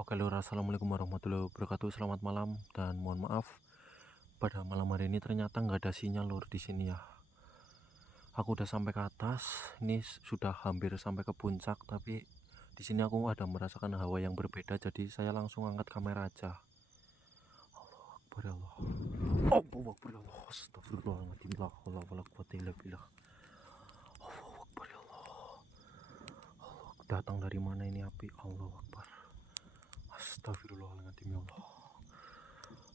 Oke lur, assalamualaikum warahmatullahi wabarakatuh. Selamat malam dan mohon maaf pada malam hari ini ternyata nggak ada sinyal lur di sini ya. Aku udah sampai ke atas, ini sudah hampir sampai ke puncak, tapi di sini aku ada merasakan hawa yang berbeda, jadi saya langsung angkat kamera aja. Allah Akbar ya Allah. Allahu Akbar ya Allah. Astagfirullahaladzim. La haula wala quwwata illa billah. Allahu Akbar ya Allah. Datang dari mana ini api? Allahu Akbar. Astagfirullahaladzim ya Allah.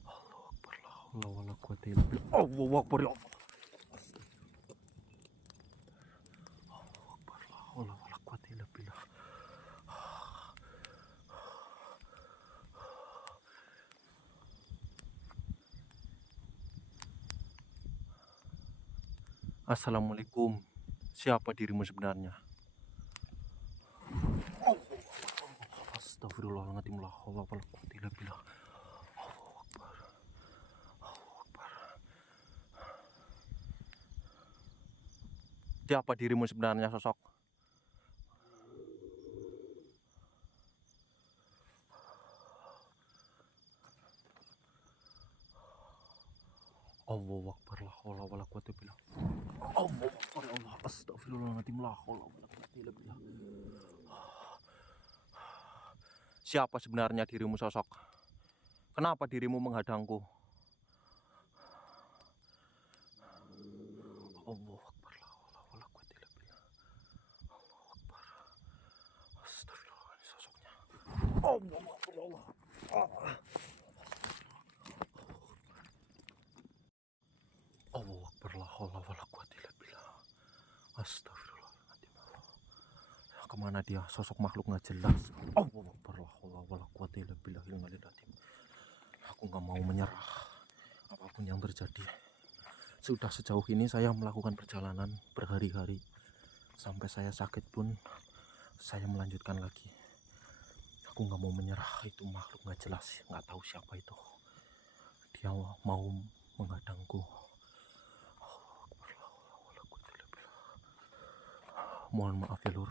Allahu Akbar. La haula wala quwwata illa billah. Allahu Akbar ya Allah. Allahu Akbar. La haula wala quwwata illa billah. Assalamualaikum. Siapa dirimu sebenarnya? Astagfirullahaladzim. La haula wala quwwata illa billah. Allahu Akbar. Allahu Akbar. Siapa dirimu sebenarnya, sosok? Allahu Akbar. La haula wala quwwata illa billah. Allahu Akbar ya Allah. Astagfirullahaladzim. La haula wala quwwata illa billah. Siapa sebenarnya dirimu, sosok? Kenapa dirimu menghadangku? Allahu Akbar. La haula wala quwwata illa billah. Allahu Akbar. Astagfirullahaladzim, sosoknya. Allahu Akbar ya Allah. Allahu Akbar. La haula wala quwwata illa billah. Astagfirullahaladzim. Kemana dia? Sosok makhluk nggak jelas. Allahu Akbar. La haula wala quwwata illa billahil aliyil azim. Aku nggak mau menyerah apapun yang terjadi. Sudah sejauh ini saya melakukan perjalanan berhari-hari, sampai saya sakit pun saya melanjutkan lagi. Aku nggak mau menyerah. Itu makhluk nggak jelas, nggak tahu siapa itu. Dia mau menghadangku. Mohon maaf ya lur,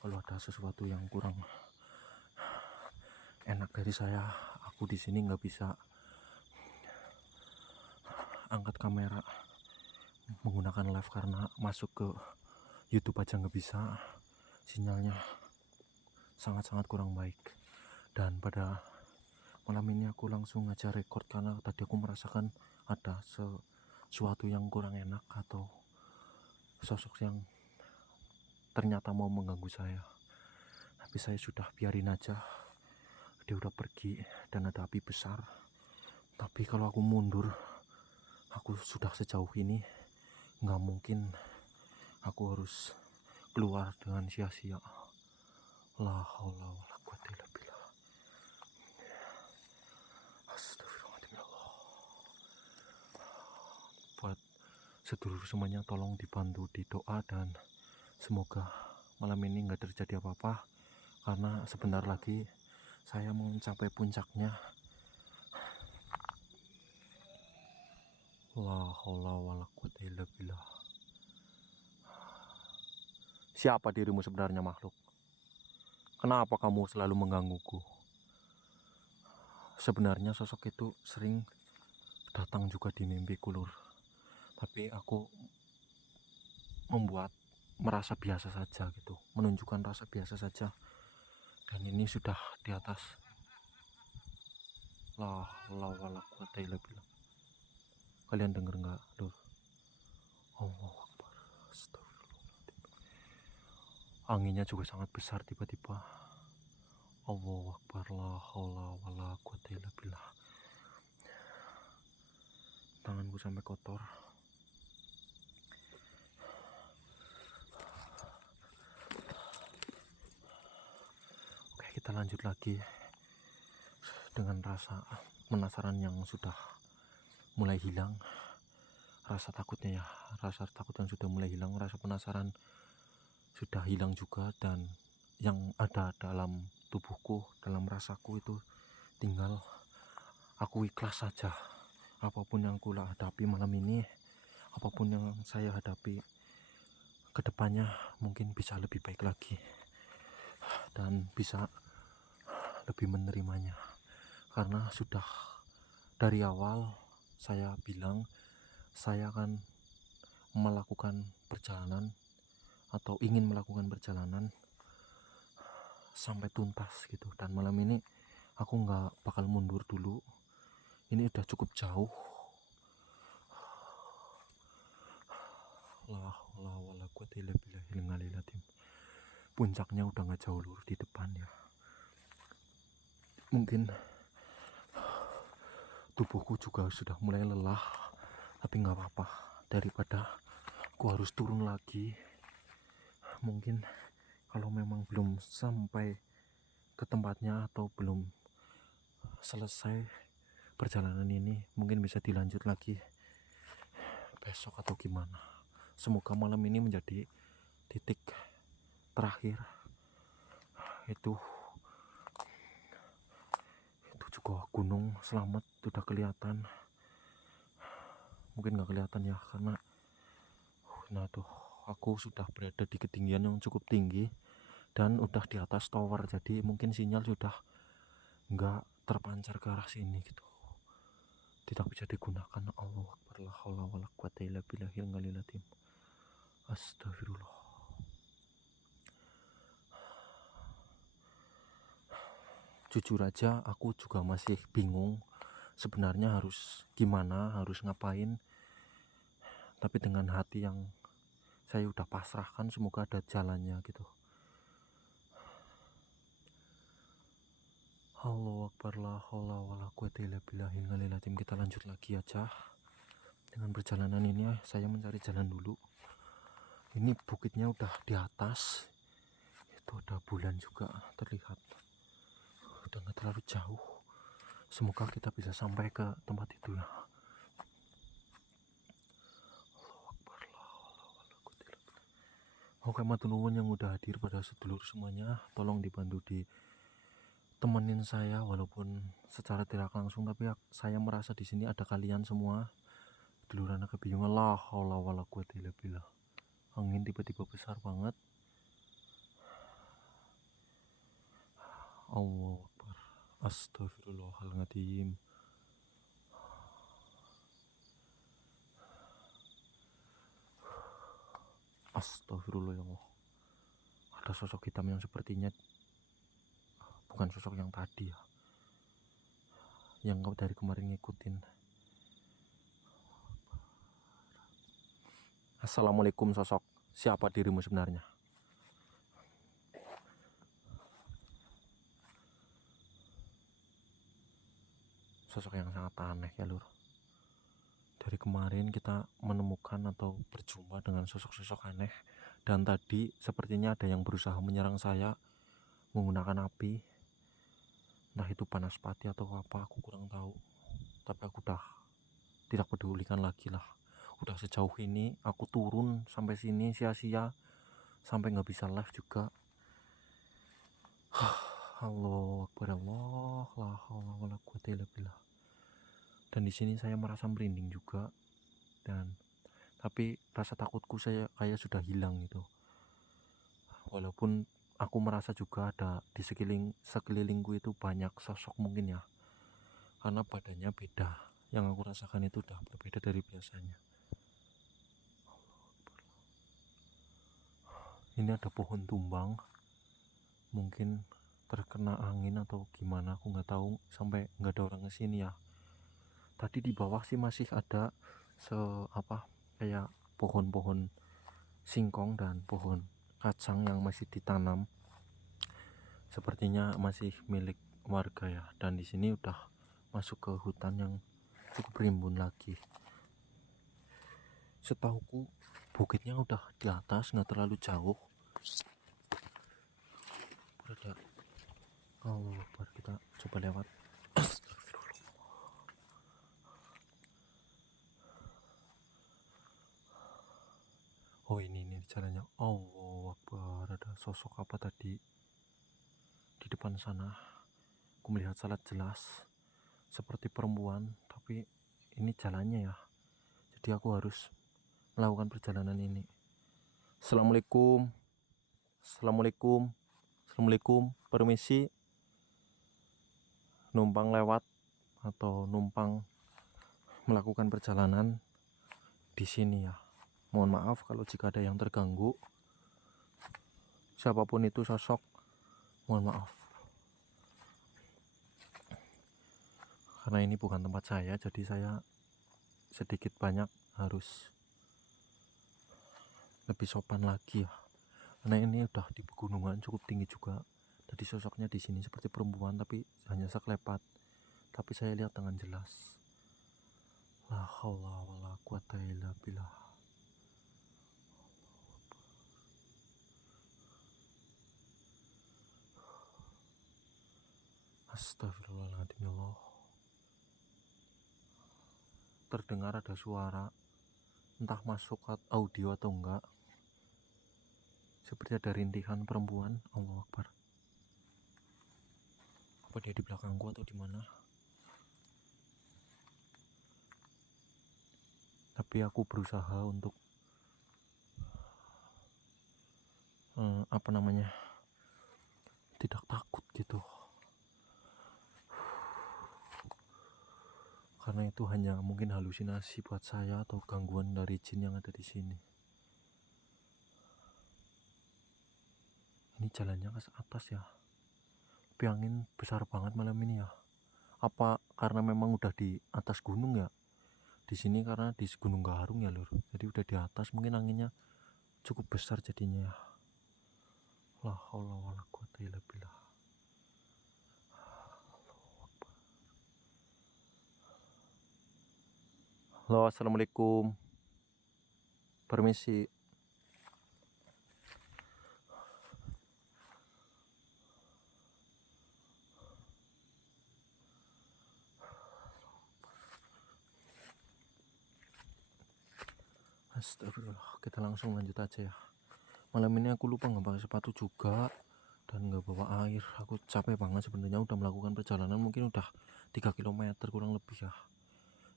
kalau ada sesuatu yang kurang enak dari saya. Aku di sini nggak bisa angkat kamera menggunakan live karena masuk ke YouTube aja nggak bisa. Sinyalnya sangat-sangat kurang baik. Dan pada malam ini aku langsung aja record karena tadi aku merasakan ada sesuatu yang kurang enak atau sosok yang ternyata mau mengganggu saya. Tapi saya sudah biarin aja. Dia udah pergi dan ada api besar. Tapi kalau aku mundur, aku sudah sejauh ini, nggak mungkin aku harus keluar dengan sia-sia. La haula wala quwwata illa billah. Astagfirullahaladzim ya Allah. Buat sedulur semuanya, tolong dibantu di doa dan semoga malam ini nggak terjadi apa-apa, karena sebentar lagi saya mau mencapai puncaknya. La haula wala quwwata illa billah. Siapa dirimu sebenarnya, makhluk? Kenapa kamu selalu menggangguku? Sebenarnya sosok itu sering datang juga di mimpiku lur, tapi aku membuat merasa biasa saja gitu, menunjukkan rasa biasa saja. Dan ini sudah di atas. La haula wala quwwata illa billah. Kalian denger nggak lur? Allahu Akbar. Astagfirullahaladzim. Anginnya juga sangat besar tiba-tiba. Allahu Akbar. La haula wala quwwata illa billah. Tanganku sampai kotor. Oke, kita lanjut lagi dengan rasa penasaran yang sudah mulai hilang. Rasa takutnya ya, rasa takut yang sudah mulai hilang, rasa penasaran sudah hilang juga. Dan yang ada dalam tubuhku, dalam rasaku itu tinggal aku ikhlas saja. Apapun yang aku hadapi malam ini, apapun yang saya hadapi kedepannya, mungkin bisa lebih baik lagi dan bisa lebih menerimanya, karena sudah dari awal saya bilang saya akan melakukan perjalanan atau ingin melakukan perjalanan sampai tuntas gitu. Dan malam ini aku nggak bakal mundur dulu, ini udah cukup jauh. La haula wala quwata illa billahil aliyil azim. Puncaknya udah nggak jauh lur di depan ya. Mungkin tubuhku juga sudah mulai lelah, tapi nggak apa-apa, daripada aku harus turun lagi. Mungkin kalau memang belum sampai ke tempatnya atau belum selesai perjalanan ini, mungkin bisa dilanjut lagi besok atau gimana. Semoga malam ini menjadi titik terakhir. Itu juga gunung Slamet udah kelihatan. Mungkin nggak kelihatan ya karena tuh aku sudah berada di ketinggian yang cukup tinggi dan udah di atas tower, jadi mungkin sinyal sudah nggak terpancar ke arah sini gitu, tidak bisa digunakan. Allahu akbar, la haula wala quwata illa billahil aliyil azim. Astagfirullah. Jujur aja aku juga masih bingung sebenarnya harus gimana, harus ngapain. Tapi dengan hati yang saya udah pasrahkan, semoga ada jalannya gitu. Allahu akbar, la haula wala quwata illa billahil aliyil azim. Kita lanjut lagi aja dengan perjalanan ini. Saya mencari jalan dulu. Ini bukitnya udah di atas, itu ada bulan juga terlihat, udah nggak terlalu jauh. Semoga kita bisa sampai ke tempat itu ya. Oke, matur nuwun yang udah hadir pada sedulur semuanya. Tolong dibantu ditemenin saya walaupun secara tidak langsung, tapi saya merasa di sini ada kalian semua. Dulur anak kebingungan, la haula wala quwata illa billah. Angin tiba-tiba besar banget. Allahu akbar. Astagfirullahaladzim. Astagfirullah ya Allah. Ada sosok hitam yang sepertinya bukan sosok yang tadi ya, yang dari kemarin ngikutin. Assalamualaikum sosok, siapa dirimu sebenarnya? Sosok yang sangat aneh ya lur. Dari kemarin kita menemukan atau berjumpa dengan sosok-sosok aneh, dan tadi sepertinya ada yang berusaha menyerang saya menggunakan api. Nah itu panas pati atau apa aku kurang tahu, tapi aku udah tidak pedulikan lagi lah. Udah sejauh ini aku turun sampai sini sia-sia, sampai nggak bisa live juga. Allahu akbar, Allah la haula wala quwata illa billah. Dan di sini saya merasa merinding juga, dan tapi rasa takutku saya kayak sudah hilang gitu. Walaupun aku merasa juga ada di sekelilingku itu banyak sosok mungkin ya, karena badannya beda. Yang aku rasakan itu udah berbeda dari biasanya. Ini ada pohon tumbang, mungkin terkena angin atau gimana aku nggak tahu, sampai nggak ada orang kesini ya. Tadi di bawah sih masih ada kayak pohon-pohon singkong dan pohon kacang yang masih ditanam, sepertinya masih milik warga ya. Dan di sini udah masuk ke hutan yang cukup rimbun lagi. Setahuku bukitnya udah di atas, nggak terlalu jauh. Ada, oh baru kita coba lewat. Oh ini jalannya. Allahu akbar, ada sosok apa tadi di depan sana. Aku melihat sangat jelas seperti perempuan, tapi ini jalannya ya, jadi aku harus melakukan perjalanan ini. Assalamualaikum. Assalamualaikum. Assalamualaikum, permisi. numpang lewat atau numpang melakukan perjalanan di sini ya. Mohon maaf kalau jika ada yang terganggu. Siapapun itu sosok, mohon maaf. Karena ini bukan tempat saya, jadi saya sedikit banyak harus lebih sopan lagi ya. Karena ini udah di pegunungan cukup tinggi juga. Tadi sosoknya di sini seperti perempuan tapi hanya sekelepat. Tapi saya lihat dengan jelas. La haula wala quwata illa billah. Astagfirullahaladzim ya Allah. Terdengar ada suara, entah masuk audio atau enggak. Seperti ada rintihan perempuan. Allahu Akbar. Apa dia di belakangku atau di mana? Tapi aku berusaha untuk tidak takut gitu. Karena itu hanya mungkin halusinasi buat saya atau gangguan dari jin yang ada di sini. Ini jalannya ke atas ya. Tapi angin besar banget malam ini ya. Apa karena memang udah di atas gunung ya? Di sini karena di Gunung Garung ya lur. Jadi udah di atas, mungkin anginnya cukup besar jadinya ya. La haula wala quwata illa billah. Halo, assalamualaikum. Permisi. Astagfirullah, kita langsung lanjut aja ya. Malam ini aku lupa nggak pakai sepatu juga dan nggak bawa air. Aku capek banget sebenarnya, udah melakukan perjalanan mungkin udah 3 km kurang lebih ya.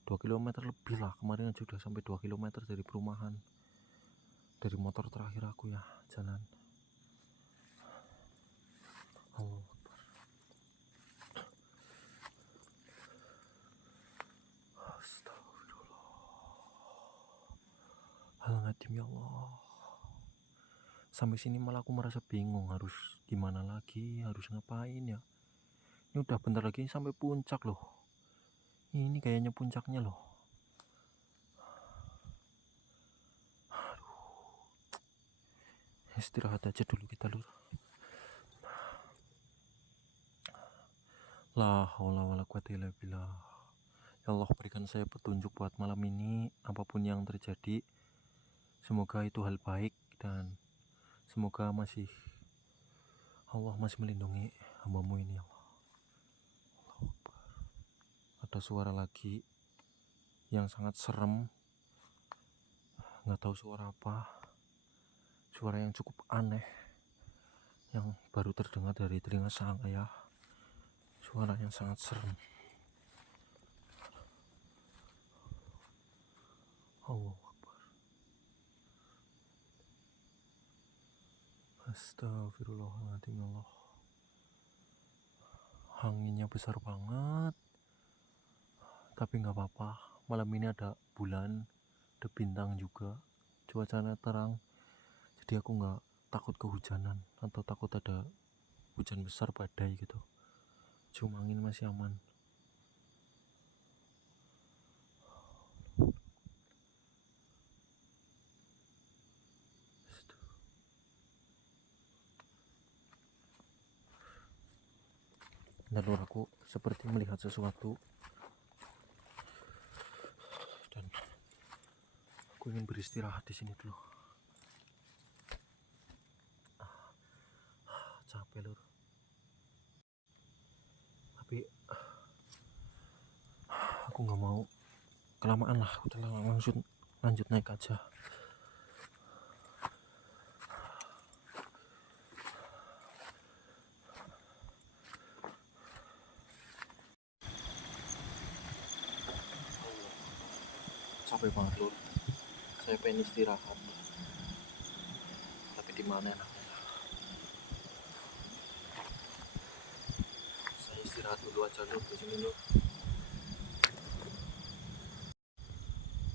2 km lebih lah, kemarin aja udah sampai 2 km dari perumahan. Dari motor terakhir aku ya, jalan. Allah Akbar. Astagfirullah. Alhamdulillah ya Allah. Sampai sini malah aku merasa bingung harus gimana lagi, harus ngapain ya. Ini udah bentar lagi sampai puncak loh. Ini kayaknya puncaknya loh. Istirahat aja dulu kita lur. La haula wala quwata illa billah. Ya Allah, berikan saya petunjuk buat malam ini. Apapun yang terjadi, semoga itu hal baik dan semoga Allah masih melindungi hamba-Mu ini ya Allah. Allahu Akbar. Ada suara lagi yang sangat serem. Nggak tahu suara apa. Suara yang cukup aneh yang baru terdengar dari telinga sang ayah. Suara yang sangat serem. Allah Akbar. Astagfirullahaladzim ya Allah. Anginnya besar banget. Tapi nggak apa-apa. Malam ini ada bulan, ada bintang juga. Cuacanya terang. Jadi aku nggak takut kehujanan atau takut ada hujan besar badai gitu. Cuma angin masih aman. Lalu aku seperti melihat sesuatu dan aku ingin beristirahat di sini dulu. Capek lur. Tapi aku nggak mau kelamaan lah. Udah langsung lanjut naik aja. Capek banget lur. Saya pengen istirahat. Tapi di mana enaknya? Saya istirahat istirahat dulu aja Lur di sini Lur.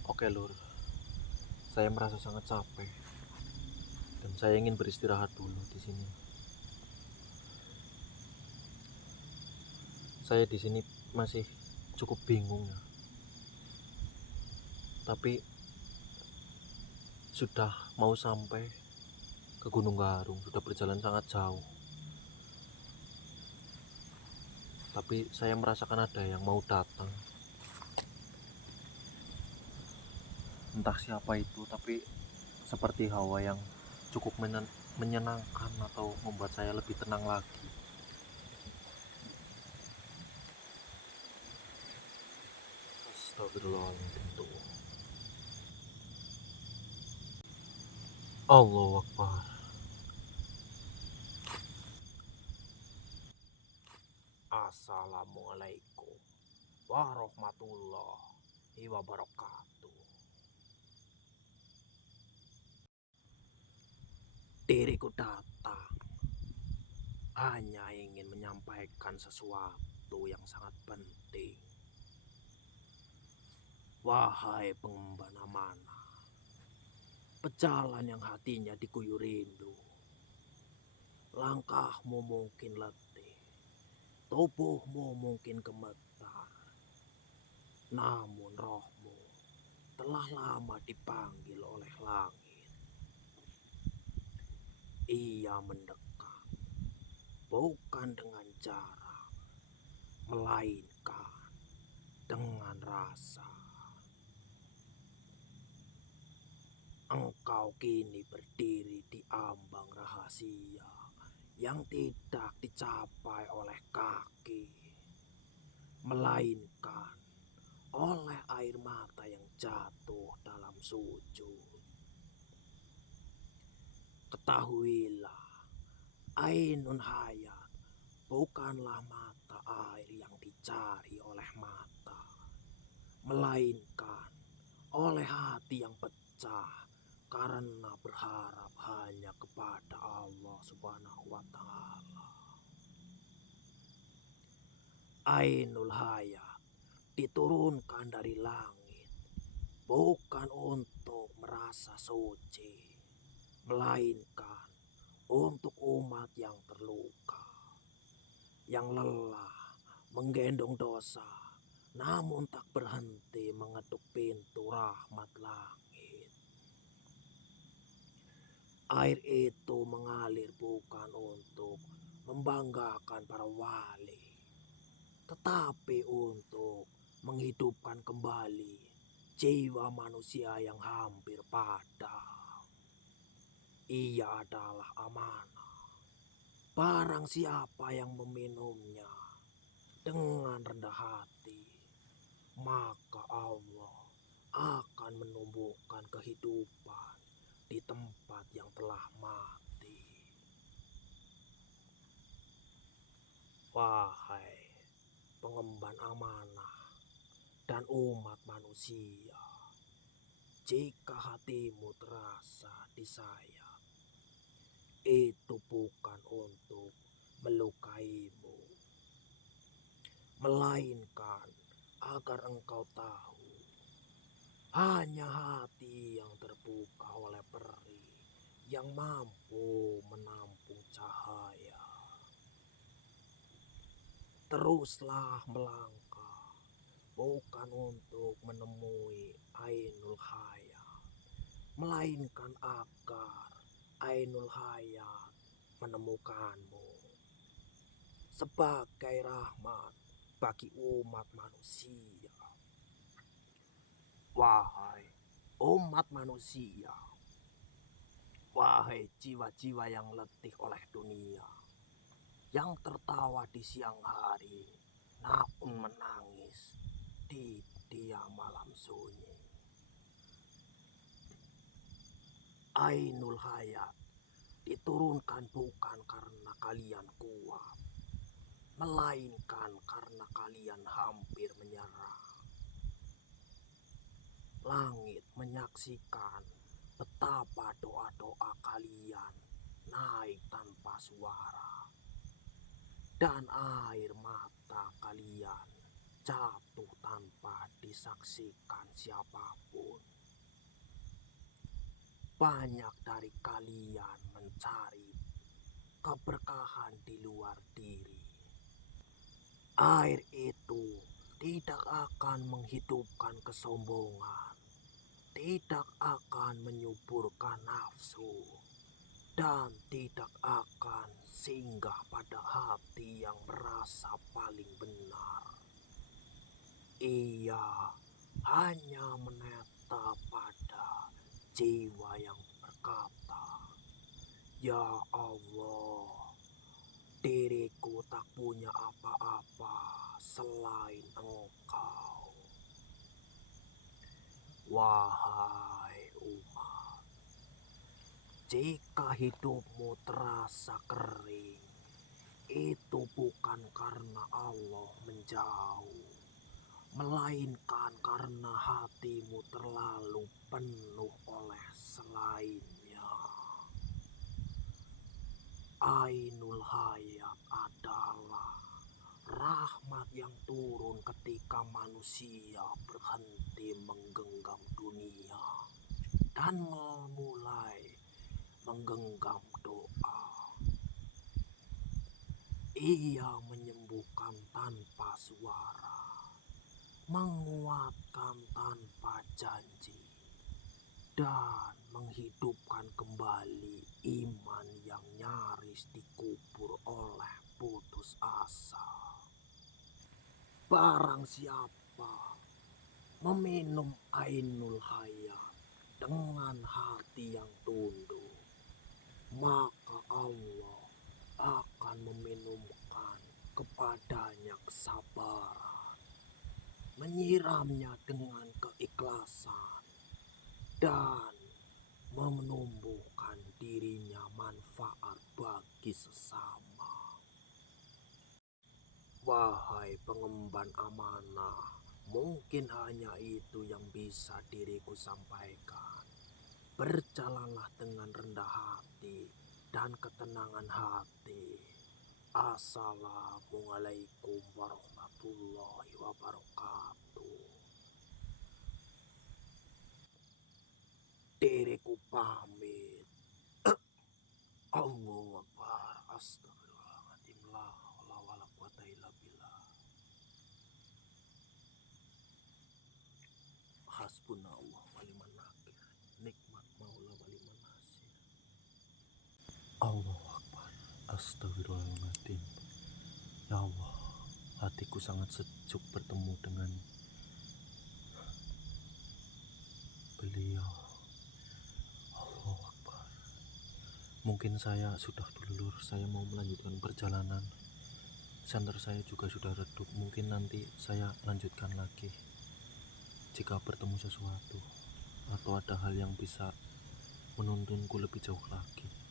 Oke Lur, saya merasa sangat capek dan saya ingin beristirahat dulu di sini. Saya di sini masih cukup bingung ya. Tapi sudah mau sampai ke Gunung Garung, sudah berjalan sangat jauh. Tapi saya merasakan ada yang mau datang. Entah siapa itu, tapi seperti hawa yang cukup menyenangkan atau membuat saya lebih tenang lagi. Astagfirullahaladzim. Allahu Akbar. Assalamualaikum warahmatullahi wabarakatuh. Diriku datang hanya ingin menyampaikan sesuatu yang sangat penting. Wahai pengemban amanah, pejalan yang hatinya diguyur rindu, langkahmu mungkin letih, tubuhmu mungkin gemetar, namun rohmu telah lama dipanggil oleh langit. Ia mendekat, bukan dengan jarak, melainkan dengan rasa. Engkau kini berdiri di ambang rahasia yang tidak dicapai oleh kaki, melainkan oleh air mata yang jatuh dalam sujud. Ketahuilah, Ainun Hayat bukanlah mata air yang dicari oleh mata, melainkan oleh hati yang pecah karena berharap hanya kepada Allah Subhanahu wa Ta'ala. Ainul Hayat diturunkan dari langit bukan untuk merasa suci, melainkan untuk umat yang terluka, yang lelah menggendong dosa, namun tak berhenti mengetuk pintu rahmat langit. Air itu mengalir bukan untuk membanggakan para wali, tetapi untuk menghidupkan kembali jiwa manusia yang hampir padam. Ia adalah amanah. Barang siapa yang meminumnya dengan rendah hati, maka Allah akan menumbuhkan kehidupan di tempat yang telah mati. Wahai pengemban amanah dan umat manusia, jika hatimu terasa disayat, itu bukan untuk melukaimu, melainkan agar engkau tahu hanya hati yang terbuka oleh peri yang mampu menampung cahaya. Teruslah melangkah, bukan untuk menemui Ainul Hayat, melainkan agar Ainul Hayat menemukanmu sebagai rahmat bagi umat manusia. Wahai umat manusia, wahai jiwa-jiwa yang letih oleh dunia, yang tertawa di siang hari namun menangis di tiang malam sunyi. Ainul Hayat diturunkan bukan karena kalian kuat, melainkan karena kalian hampir menyerah. Langit menyaksikan betapa doa-doa kalian naik tanpa suara, dan air mata jatuh tanpa disaksikan siapapun. Banyak dari kalian mencari keberkahan di luar diri. Air itu tidak akan menghidupkan kesombongan, tidak akan menyuburkan nafsu, dan tidak akan singgah pada hati yang merasa paling benar. Ia hanya menetap pada jiwa yang berkata, "Ya Allah, diriku tak punya apa-apa selain Engkau." Wahai umat, jika hidupmu terasa kering, itu bukan karena Allah menjauh, melainkan karena hatimu terlalu penuh oleh selainnya. Ainul Hayat adalah rahmat yang turun ketika manusia berhenti menggenggam dunia dan mulai menggenggam doa. Ia menyembuhkan tanpa suara, menguatkan tanpa janji, dan menghidupkan kembali iman yang nyaris dikubur oleh putus asa. Barang siapa meminum Ainul Hayat dengan hati yang tunduk, maka Allah akan meminumkan kepadanya kesabaran, menyiramnya dengan keikhlasan, dan menumbuhkan dirinya manfaat bagi sesama. Wahai pengemban amanah, mungkin hanya itu yang bisa diriku sampaikan. Berjalanlah dengan rendah hati dan ketenangan hati. Assalamualaikum warahmatullahi wabarakatuh. Diriku pamit. Allahu Akbar. Astagfirullahaladzim. La haula wala quwata illa billah. Hasbunallah wa ni'mal wakil. Nikmat maula wa liman nasir. Allahu Akbar. Astagfirullahaladzim. Ya Allah, hatiku sangat sejuk bertemu dengan beliau. Allahu Akbar. Mungkin saya sudah dulur, saya mau melanjutkan perjalanan. Senter saya juga sudah redup, mungkin nanti saya lanjutkan lagi jika bertemu sesuatu atau ada hal yang bisa menuntunku lebih jauh lagi.